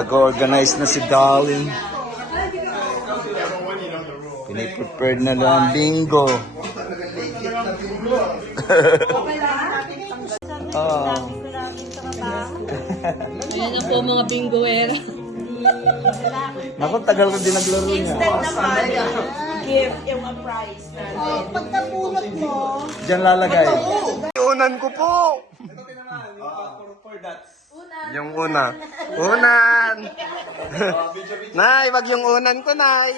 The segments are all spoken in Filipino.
Nag-organize na si Darling. Piniprepare na lang bingo. Oh. Ayan na po mga bingoera. Naku, tagal ko din naglaro niya. Instead naman, gift yung a prize natin. Pag napulot mo, Diyan lalagay. Unan ko po. Yung una. Unan. Nay, wag yung unan ko, Nay.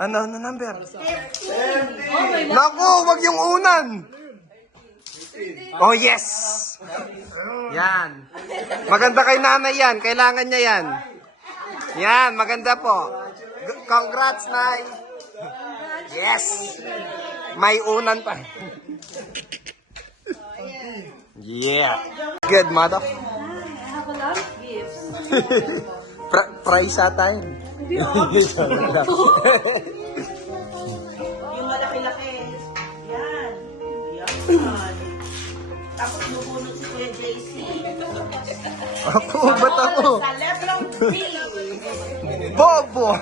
Ano number? Naku, wag yung unan. Oh, yes. Yan. Maganda kay nanay yan. Kailangan niya yan. Yan, maganda po. Congrats, Nay. Yes. May unan pa. Yeah. Good, mother. I have a lot of gifts. Price ata yun. Yung malaki-laki. Yan. Yan. Tapos nubunod si Kuya JC. Ako, ba't ako? Sa level B. Bobo!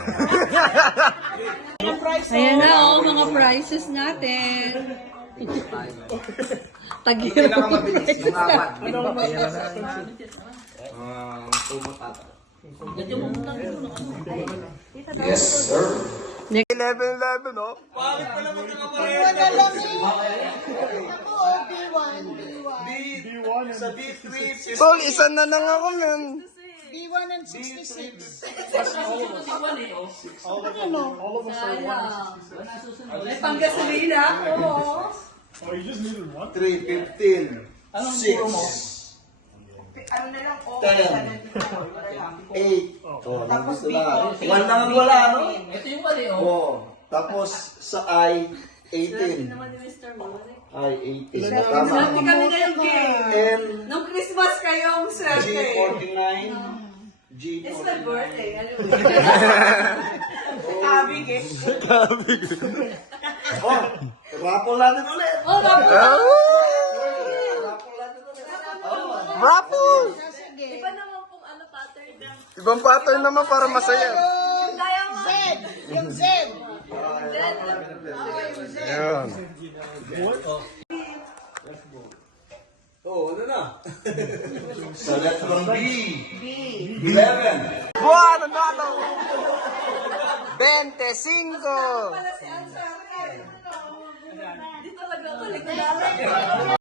Ayan na oh, mga prizes natin. Tagiro. Yes, sir. 11, oh. iwan na lang eh. Ako, B1, B1. Tol, isa na lang ako, man. B1 and 66. May panggasolina. Oo. 3, 15, 6, Ano na lang, 8. Oh, gusto na. 1 lang ang wala, no? Ito yung mali oh. Oh, tapos sa I, 18. I, 18. Tama. Swerte kami ngayong game. M, Nung Christmas kayong swerte. G49, G49. It's my birthday. Ano ba? kabig eh. Oh, raffle natin ulit. Oh, tapos. Raffle natin ulit. Raffle! Iba naman pong ano pattern ng Ibang pattern naman para masaya. diamond. Z. Yung Z. Ayan. Oh, ano na? So let's go B. 11. Buwan, ano? 25. Pala si Ansar. Dito talaga ako.